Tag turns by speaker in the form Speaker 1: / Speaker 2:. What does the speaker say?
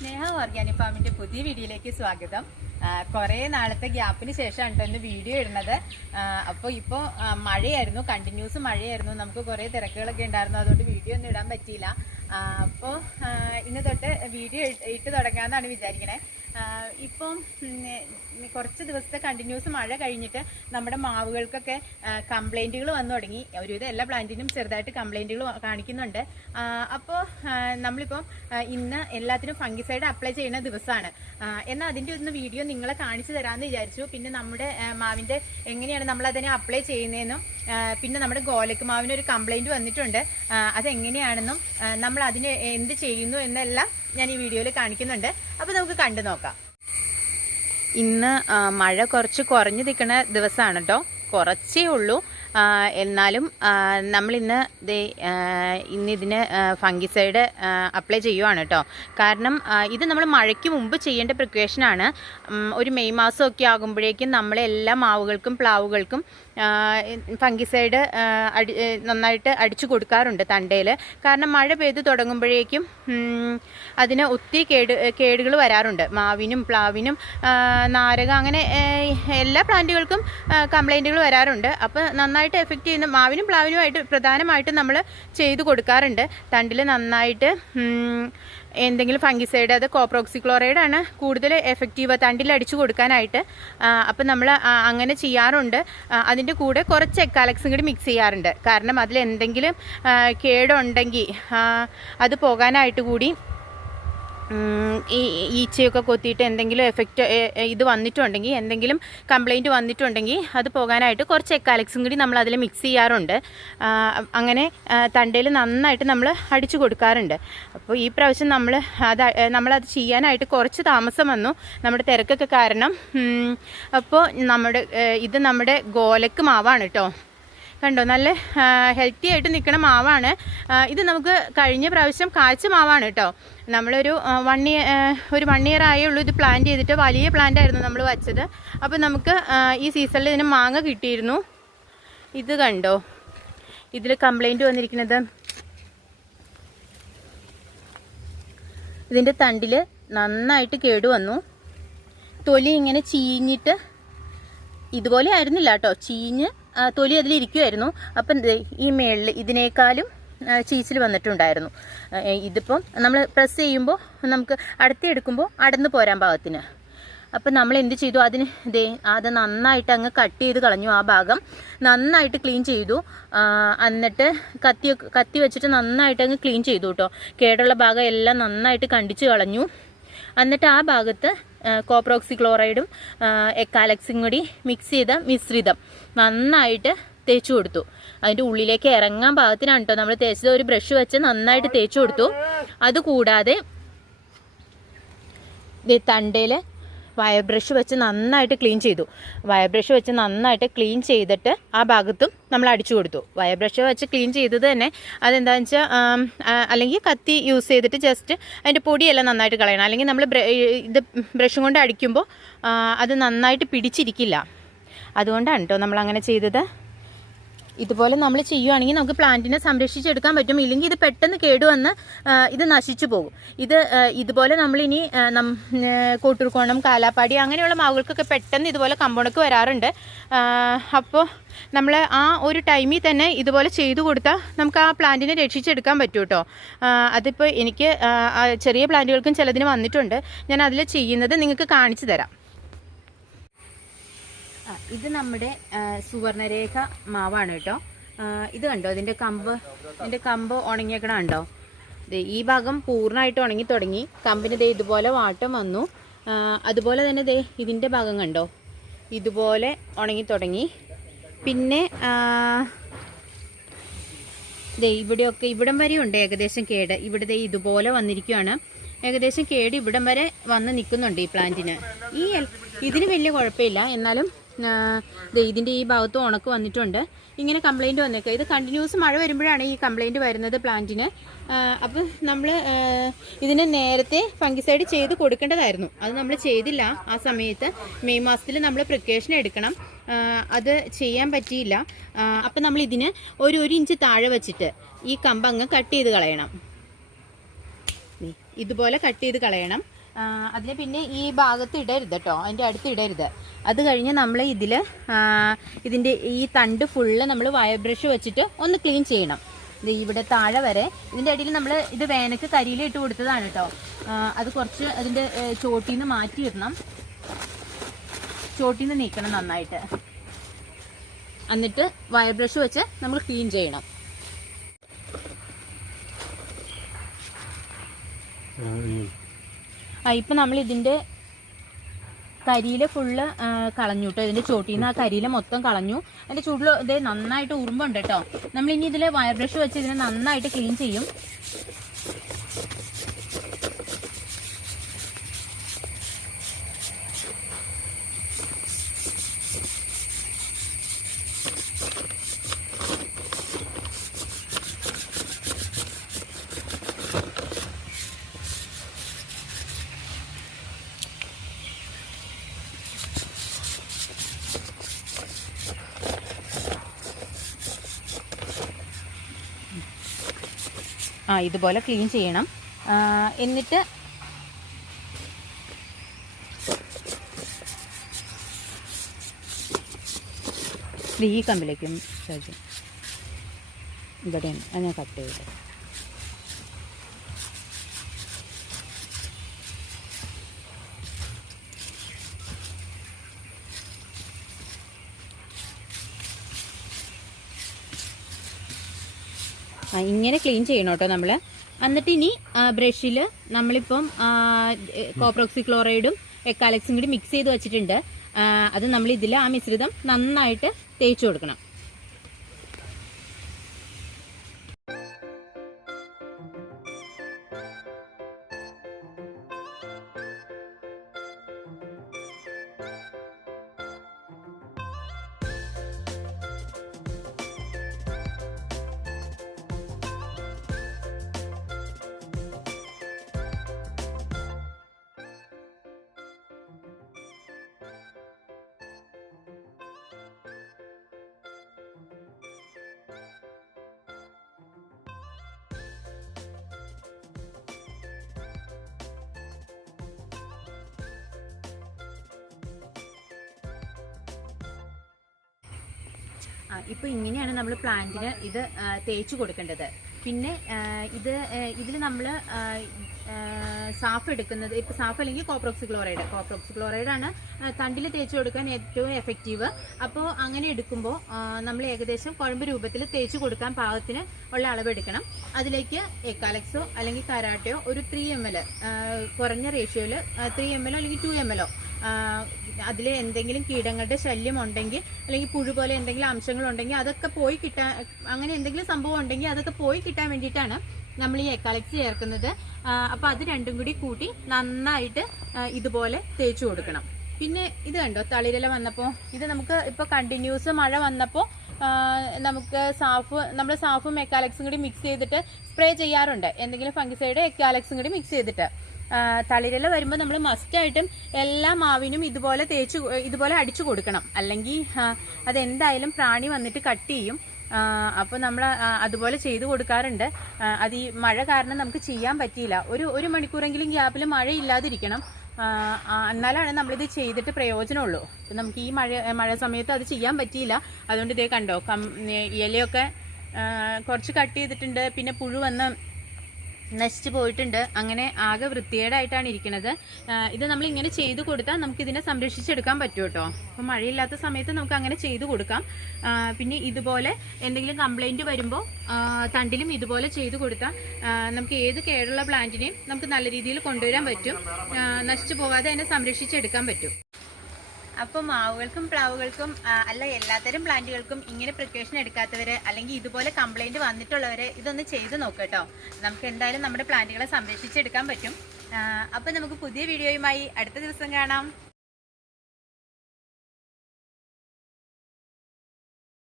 Speaker 1: സ്നേഹ organic ഫാമിന്റെ പുതിയ വീഡിയോയിലേക്ക് സ്വാഗതം. കുറെ നാളത്തെ ഗ്യാപ്പിന് ശേഷമാണ് ട്ടോ ഇന്ന് വീഡിയോ ഇടുന്നത്. അപ്പോൾ ഇപ്പോൾ മഴയായിരുന്നു കണ്ടിന്യൂസ് മഴയായിരുന്നു. നമുക്ക് കുറേ തിരക്കുകളൊക്കെ ഉണ്ടായിരുന്നു. അതുകൊണ്ട് വീഡിയോ ഒന്നും ഇടാൻ പറ്റിയില്ല. അപ്പോൾ ഇന്ന് തൊട്ട് വീഡിയോ ഇട്ട് തുടങ്ങാമെന്നാണ് വിചാരിക്കണേ. ഇപ്പം കുറച്ച് ദിവസത്തെ കണ്ടിന്യൂസ് മഴ കഴിഞ്ഞിട്ട് നമ്മുടെ മാവുകൾക്കൊക്കെ കംപ്ലൈന്റുകൾ വന്നു തുടങ്ങി. ഒരുവിധം എല്ലാ പ്ലാന്റിനും ചെറുതായിട്ട് കംപ്ലൈന്റുകൾ കാണിക്കുന്നുണ്ട്. അപ്പോൾ നമ്മളിപ്പം ഇന്ന് എല്ലാത്തിനും ഫംഗിസൈഡ് അപ്ലൈ ചെയ്യുന്ന ദിവസമാണ്. എന്നാൽ അതിന്റെ ഒന്ന് വീഡിയോ നിങ്ങളെ കാണിച്ചു തരാമെന്ന് വിചാരിച്ചു. പിന്നെ നമ്മുടെ മാവിന്റെ എങ്ങനെയാണ് നമ്മൾ അതിനെ അപ്ലൈ ചെയ്യുന്നതെന്നും പിന്നെ നമ്മുടെ ഗോലക്ക് മാവിന് ഒരു കംപ്ലൈന്റ് വന്നിട്ടുണ്ട്. അതെങ്ങനെയാണെന്നും നമ്മൾ അതിന് എന്ത് ചെയ്യുന്നു എന്നെല്ലാം ഞാൻ ഈ വീഡിയോയിൽ കാണിക്കുന്നുണ്ട്. അപ്പോൾ നമുക്ക് കണ്ടു നോക്കാം. ഇന്ന് മഴ കുറച്ച് കുറഞ്ഞു നിൽക്കുന്ന ദിവസമാണ് കേട്ടോ കുറച്ചേ ഉള്ളൂ. എന്നാലും നമ്മളിന്ന് ദേ ഇന്നിതിന് ഫംഗിസൈഡ് അപ്ലൈ ചെയ്യുവാണ് കേട്ടോ കാരണം ഇത് നമ്മൾ മഴയ്ക്ക് മുമ്പ് ചെയ്യേണ്ട പ്രിക്കോഷനാണ് ഒരു മെയ് മാസമൊക്കെ ആകുമ്പോഴേക്കും നമ്മളെ എല്ലാ മാവുകൾക്കും പ്ലാവുകൾക്കും ഫംഗിസൈഡ് അടി നന്നായിട്ട് അടിച്ചു കൊടുക്കാറുണ്ട് തണ്ടയിൽ കാരണം മഴ പെയ്ത് തുടങ്ങുമ്പോഴേക്കും അതിന് ഒത്തിരി കേട് കേടുകൾ വരാറുണ്ട്. മാവിനും പ്ലാവിനും നാരക അങ്ങനെ എല്ലാ പ്ലാന്റുകൾക്കും കംപ്ലൈന്റുകൾ വരാറുണ്ട്. അപ്പോൾ നന്നായിട്ട് എഫക്റ്റ് ചെയ്യുന്ന മാവിനും പ്ലാവിനുമായിട്ട് പ്രധാനമായിട്ടും നമ്മൾ ചെയ്ത് കൊടുക്കാറുണ്ട്. തണ്ടിൽ നന്നായിട്ട് എന്തെങ്കിലും ഫംഗിസൈഡ് അത് കോപ്രോക്സിക്ലോറൈഡ് ആണ് കൂടുതൽ എഫക്റ്റീവ് തണ്ടിൽ അടിച്ചു കൊടുക്കാനായിട്ട്. അപ്പം നമ്മൾ അങ്ങനെ ചെയ്യാറുണ്ട്. അതിന്റെ കൂടെ കുറച്ച് എക്കാലക്സും കൂടി മിക്സ് ചെയ്യാറുണ്ട്. കാരണം അതിൽ എന്തെങ്കിലും കേടുണ്ടെങ്കിൽ അത് പോകാനായിട്ട് കൂടി ഈ ഈച്ചയൊക്കെ കൊത്തിയിട്ട് എന്തെങ്കിലും എഫക്റ്റ് ഇത് വന്നിട്ടുണ്ടെങ്കിൽ എന്തെങ്കിലും കംപ്ലൈന്റ് വന്നിട്ടുണ്ടെങ്കിൽ അത് പോകാനായിട്ട് കുറച്ച് എക്കാലക്സും കൂടി നമ്മൾ അതിൽ മിക്സ് ചെയ്യാറുണ്ട്. അങ്ങനെ തണ്ടയിൽ നന്നായിട്ട് നമ്മൾ അടിച്ചു കൊടുക്കാറുണ്ട്. അപ്പോൾ ഈ പ്രാവശ്യം നമ്മൾ അത് നമ്മളത് ചെയ്യാനായിട്ട് കുറച്ച് താമസം വന്നു. നമ്മുടെ തിരക്കൊക്കെ കാരണം അപ്പോൾ നമ്മുടെ ഇത് നമ്മുടെ ഗോലക്ക് മാവാണ് കേട്ടോ കണ്ടോ നല്ല ഹെൽത്തി ആയിട്ട് നിൽക്കുന്ന മാവാണ്. ഇത് നമുക്ക് കഴിഞ്ഞ പ്രാവശ്യം കാഴ്ച മാവാണ് കേട്ടോ. നമ്മളൊരു വൺ ഇയർ ഒരു വൺ ഇയർ ആയേ ഉള്ളൂ ഇത് പ്ലാന്റ് ചെയ്തിട്ട്. വലിയ പ്ലാന്റ് ആയിരുന്നു നമ്മൾ വച്ചത്. അപ്പോൾ നമുക്ക് ഈ സീസണിൽ ഇതിന് മാങ്ങ കിട്ടിയിരുന്നു. ഇത് കണ്ടോ? ഇതിൽ കംപ്ലൈന്റ് വന്നിരിക്കുന്നത്. ഇതിന്റെ തണ്ടിൽ നന്നായിട്ട് കേടുവന്നു തൊലി ഇങ്ങനെ ചീഞ്ഞിട്ട് ഇതുപോലെ ആയിരുന്നില്ല കേട്ടോ. ചീഞ്ഞ് തൊലി അതിലിരിക്കുമായിരുന്നു അപ്പം ഈ മേളിൽ ഇതിനേക്കാളും ചീച്ചിൽ വന്നിട്ടുണ്ടായിരുന്നു. ഇതിപ്പം നമ്മൾ പ്രസ് ചെയ്യുമ്പോൾ നമുക്ക് അടുത്തെടുക്കുമ്പോൾ അടന്ന് പോരാൻ ഭാഗത്തിന് അപ്പം നമ്മൾ എന്ത് ചെയ്തു? അതിന് ദേ അത് നന്നായിട്ട് അങ്ങ് കട്ട് ചെയ്ത് കളഞ്ഞു ആ ഭാഗം. നന്നായിട്ട് ക്ലീൻ ചെയ്തു. എന്നിട്ട് കത്തി കത്തി വെച്ചിട്ട് നന്നായിട്ട് അങ്ങ് ക്ലീൻ ചെയ്തു കേട്ടോ. കേടുള്ള ഭാഗം എല്ലാം നന്നായിട്ട് കണ്ടിച്ച് കളഞ്ഞു. എന്നിട്ട് ആ ഭാഗത്ത് കോപ്രോക്സി ക്ലോറൈഡും എക്കാലക്സും കൂടി മിക്സ് ചെയ്ത മിശ്രിതം നന്നായിട്ട് തേച്ചു കൊടുത്തു. അതിന്റെ ഉള്ളിലേക്ക് ഇറങ്ങാൻ പാകത്തിനാണ് കേട്ടോ നമ്മൾ തേച്ചത്. ഒരു ബ്രഷ് വെച്ച് നന്നായിട്ട് തേച്ചു കൊടുത്തു. അതുകൂടാതെ തണ്ടയിൽ വയർ ബ്രഷ് വെച്ച് നന്നായിട്ട് ക്ലീൻ ചെയ്തു. വയർ ബ്രഷ് വെച്ച് നന്നായിട്ട് ക്ലീൻ ചെയ്തിട്ട് ആ ഭാഗത്തും നമ്മൾ അടിച്ചു കൊടുത്തു. വയർ ബ്രഷ് വെച്ച് ക്ലീൻ ചെയ്തത് തന്നെ അതെന്താണെന്ന് വെച്ചാൽ അല്ലെങ്കിൽ കത്തി യൂസ് ചെയ്തിട്ട് ജസ്റ്റ് അതിന്റെ പൊടിയെല്ലാം നന്നായിട്ട് കളയണം. അല്ലെങ്കിൽ നമ്മൾ ഇത് ബ്രഷും കൊണ്ട് അടിക്കുമ്പോൾ അത് നന്നായിട്ട് പിടിച്ചിരിക്കില്ല. അതുകൊണ്ടാണ് കേട്ടോ നമ്മൾ അങ്ങനെ ചെയ്തത്. ഇതുപോലെ നമ്മൾ ചെയ്യുവാണെങ്കിൽ നമുക്ക് പ്ലാന്റിനെ സംരക്ഷിച്ചെടുക്കാൻ പറ്റും. ഇല്ലെങ്കിൽ ഇത് പെട്ടെന്ന് കേടുവന്ന് ഇത് നശിച്ചു പോകും. ഇത് ഇതുപോലെ നമ്മളിനി നം കാലാപ്പാടി അങ്ങനെയുള്ള മാവുകൾക്കൊക്കെ പെട്ടെന്ന് ഇതുപോലെ കമ്പോണക്ക് വരാറുണ്ട്. അപ്പോൾ നമ്മൾ ആ ഒരു ടൈമിൽ തന്നെ ഇതുപോലെ ചെയ്തു കൊടുത്താൽ നമുക്ക് ആ പ്ലാന്റിനെ രക്ഷിച്ചെടുക്കാൻ പറ്റും കേട്ടോ അതിപ്പോൾ എനിക്ക് ചെറിയ പ്ലാന്റുകൾക്കും ചിലതിന് വന്നിട്ടുണ്ട്. ഞാൻ അതിൽ ചെയ്യുന്നത് നിങ്ങൾക്ക് കാണിച്ചു തരാം. ഇത് നമ്മുടെ സുവർണരേഖ മാവാണ് കേട്ടോ. ഇത് കണ്ടോ? ഇതിന്റെ കമ്പ് ഇതിന്റെ കമ്പ് ഉണങ്ങിയേക്കണ കണ്ടോ ഈ ഭാഗം പൂർണമായിട്ട് ഉണങ്ങി തുടങ്ങി. കമ്പിന് ദേ ഇതുപോലെ വാട്ടം വന്നു. അതുപോലെ തന്നെ ദേ ഇതിന്റെ ഭാഗം കണ്ടോ? ഇതുപോലെ ഉണങ്ങി തുടങ്ങി. പിന്നെ ദേ ഇവിടെയൊക്കെ ഇവിടം വരെ ഉണ്ട് ഏകദേശം കേട്. ഇവിടെ ദേ ഇതുപോലെ വന്നിരിക്കുകയാണ് ഏകദേശം കേട് ഇവിടം വരെ വന്ന് നിൽക്കുന്നുണ്ട് ഈ പ്ലാന്റിന്. ഈ ഇതിന് വലിയ കുഴപ്പമില്ല. എന്നാലും ഇതിന്റെ ഈ ഭാഗത്ത് ഉണക്ക് വന്നിട്ടുണ്ട്. ഇങ്ങനെ കംപ്ലൈന്റ് വന്നേക്കുക ഇത് കണ്ടിന്യൂസ് മഴ വരുമ്പോഴാണ് ഈ കംപ്ലൈന്റ് വരുന്നത് പ്ലാന്റിന് അപ്പം നമ്മൾ ഇതിന് നേരത്തെ ഫംഗിസൈഡ് ചെയ്ത് കൊടുക്കേണ്ടതായിരുന്നു. അത് നമ്മൾ ചെയ്തില്ല ആ സമയത്ത്. മെയ് മാസത്തിൽ നമ്മൾ പ്രിക്കോഷൻ എടുക്കണം. അത് ചെയ്യാൻ പറ്റിയില്ല. അപ്പം നമ്മൾ ഇതിന് ഒരു ഒരു ഇഞ്ച് താഴെ വെച്ചിട്ട് ഈ കമ്പ് അങ്ങ് കട്ട് ചെയ്ത് കളയണം. ഇതുപോലെ കട്ട് ചെയ്ത് കളയണം. അതിന് പിന്നെ ഈ ഭാഗത്ത് ഇടരുത് കേട്ടോ അതിന്റെ അടുത്ത് ഇടരുത്. അത് കഴിഞ്ഞ് നമ്മൾ ഇതിൽ ഇതിന്റെ ഈ തണ്ട് ഫുള്ള് നമ്മൾ വയർ ബ്രഷ് വെച്ചിട്ട് ഒന്ന് ക്ലീൻ ചെയ്യണം. ഇത് ഇവിടെ താഴെ വരെ. ഇതിന്റെ അടിയിൽ നമ്മൾ ഇത് വേനക്ക് കരിയിൽ ഇട്ട് കൊടുത്തതാണ് കേട്ടോ അത് കുറച്ച് അതിന്റെ ചോട്ടിൽ നിന്ന് മാറ്റി ഇടണം. ചോട്ടിൽ നിന്ന് നീക്കണം നന്നായിട്ട്. എന്നിട്ട് വയർ ബ്രഷ് വെച്ച് നമ്മൾ ക്ലീൻ ചെയ്യണം. ആ ഇപ്പം നമ്മൾ ഇതിന്റെ കരിയില ഫുള്ള് കളഞ്ഞു കേട്ടോ ഇതിന്റെ ചോട്ടിൽ നിന്ന് ആ കരിയില മൊത്തം കളഞ്ഞു. അതിന്റെ ചൂടിൽ ഇത് നന്നായിട്ട് ഉറുമ്പുണ്ട് കേട്ടോ നമ്മളിനി ഇതിൽ വയർ ബ്രഷ് വെച്ച് ഇതിനെ നന്നായിട്ട് ക്ലീൻ ചെയ്യും. ആ ഇതുപോലെ ക്ലീൻ ചെയ്യണം. എന്നിട്ട് ഈ കമ്പിലേക്കും ഇവിടെയാണ് അത് ഞാൻ കട്ട് ചെയ്തു. ഇങ്ങനെ ക്ലീൻ ചെയ്യണം കേട്ടോ നമ്മൾ എന്നിട്ട് ഇനി ബ്രഷിൽ നമ്മളിപ്പം കോപ്രോക്സി ക്ലോറൈഡും എക്കാലക്സും കൂടി മിക്സ് ചെയ്ത് വെച്ചിട്ടുണ്ട്. അത് നമ്മൾ ഇതിൽ ആ മിശ്രിതം നന്നായിട്ട് തേച്ച് കൊടുക്കണം. ഇപ്പൊ ഇങ്ങനെയാണ് നമ്മൾ പ്ലാന്റിന് ഇത് തേച്ചു കൊടുക്കേണ്ടത്. പിന്നെ ഇത് ഇതിൽ നമ്മൾ സാഫ് എടുക്കുന്നത് ഇപ്പൊ സാഫ് അല്ലെങ്കിൽ കോപ്രോക്സി ക്ലോറൈഡ് കോപ്രോക്സി ആണ് തണ്ടിൽ തേച്ച് കൊടുക്കാൻ ഏറ്റവും എഫക്റ്റീവ്. അപ്പോൾ അങ്ങനെ എടുക്കുമ്പോൾ നമ്മൾ ഏകദേശം കുഴമ്പ് രൂപത്തിൽ തേച്ച് കൊടുക്കാൻ പാകത്തിന് ഉള്ള അളവ് എടുക്കണം. അതിലേക്ക് എക്കാലക്സോ അല്ലെങ്കിൽ കരാട്ടയോ ഒരു ത്രീ എം എൽ കുറഞ്ഞ റേഷ്യോയിൽ ത്രീ എം എൽ അല്ലെങ്കിൽ ടു എം എല്ലോ അതിൽ എന്തെങ്കിലും കീടങ്ങളുടെ ശല്യം ഉണ്ടെങ്കിൽ അല്ലെങ്കിൽ പുഴു പോലെ എന്തെങ്കിലും അംശങ്ങൾ ഉണ്ടെങ്കിൽ അതൊക്കെ പോയി കിട്ടാൻ അങ്ങനെ എന്തെങ്കിലും സംഭവം ഉണ്ടെങ്കിൽ അതൊക്കെ പോയി കിട്ടാൻ വേണ്ടിയിട്ടാണ് നമ്മൾ ഈ എക്കാലക്സ് ചേർക്കുന്നത്. അപ്പോൾ അത് രണ്ടും കൂടി കൂട്ടി നന്നായിട്ട് ഇതുപോലെ തേച്ചു കൊടുക്കണം. പിന്നെ ഇത് കണ്ടോ തളിരില വന്നപ്പോൾ ഇത് നമുക്ക് ഇപ്പോൾ കണ്ടിന്യൂസ് മഴ വന്നപ്പോൾ നമുക്ക് സാഫ് നമ്മൾ സാഫും എക്കാലക്സും കൂടി മിക്സ് ചെയ്തിട്ട് സ്പ്രേ ചെയ്യാറുണ്ട്. എന്തെങ്കിലും ഫംഗിസൈഡ് എക്കാലക്സും കൂടി മിക്സ് ചെയ്തിട്ട്. തളിരില വരുമ്പോൾ നമ്മൾ മസ്റ്റായിട്ടും എല്ലാ മാവിനും ഇതുപോലെ തേച്ച് ഇതുപോലെ അടിച്ചു കൊടുക്കണം. അല്ലെങ്കിൽ അതെന്തായാലും പ്രാണി വന്നിട്ട് കട്ട് ചെയ്യും. അപ്പോൾ നമ്മൾ അതുപോലെ ചെയ്തു കൊടുക്കാറുണ്ട്. അത് ഈ മഴ കാരണം നമുക്ക് ചെയ്യാൻ പറ്റിയില്ല. ഒരു ഒരു മണിക്കൂറെങ്കിലും ഗ്യാപ്പിൽ മഴ ഇല്ലാതിരിക്കണം എന്നാലാണ് നമ്മളിത് ചെയ്തിട്ട് പ്രയോജനമുള്ളൂ. അപ്പം നമുക്ക് ഈ മഴ മഴ സമയത്ത് അത് ചെയ്യാൻ പറ്റിയില്ല. അതുകൊണ്ട് ഇതേ കണ്ടോ കം ഇലയൊക്കെ കുറച്ച് കട്ട് ചെയ്തിട്ടുണ്ട്. പിന്നെ പുഴു വന്ന് നശിച്ചു പോയിട്ടുണ്ട്. അങ്ങനെ ആകെ വൃത്തികേടായിട്ടാണ് ഇരിക്കുന്നത്. ഇത് നമ്മൾ ഇങ്ങനെ ചെയ്തു കൊടുത്താൽ നമുക്ക് ഇതിനെ സംരക്ഷിച്ചെടുക്കാൻ പറ്റും കേട്ടോ. അപ്പോൾ മഴയില്ലാത്ത സമയത്ത് നമുക്ക് അങ്ങനെ ചെയ്തു കൊടുക്കാം. പിന്നെ ഇതുപോലെ എന്തെങ്കിലും കംപ്ലൈന്റ് വരുമ്പോൾ തണ്ടിലും ഇതുപോലെ ചെയ്തു കൊടുത്താൽ നമുക്ക് ഏത് കേടുള്ള പ്ലാന്റിനെയും നമുക്ക് നല്ല രീതിയിൽ കൊണ്ടുവരാൻ പറ്റും. നശിച്ചു പോകാതെ അതിനെ സംരക്ഷിച്ചെടുക്കാൻ പറ്റും. അപ്പോൾ മാവുകൾക്കും പ്ലാവുകൾക്കും അല്ല എല്ലാത്തരം പ്ലാന്റുകൾക്കും ഇങ്ങനെ പ്രിക്കോഷൻ എടുക്കാത്തവര് അല്ലെങ്കിൽ ഇതുപോലെ കംപ്ലൈന്റ് വന്നിട്ടുള്ളവര് ഇതൊന്ന് ചെയ്ത് നോക്കട്ടോ നമുക്ക് എന്തായാലും നമ്മുടെ പ്ലാന്റുകളെ സംരക്ഷിച്ചെടുക്കാൻ പറ്റും. അപ്പോൾ നമുക്ക് പുതിയ വീഡിയോയുമായി അടുത്ത ദിവസം കാണാം.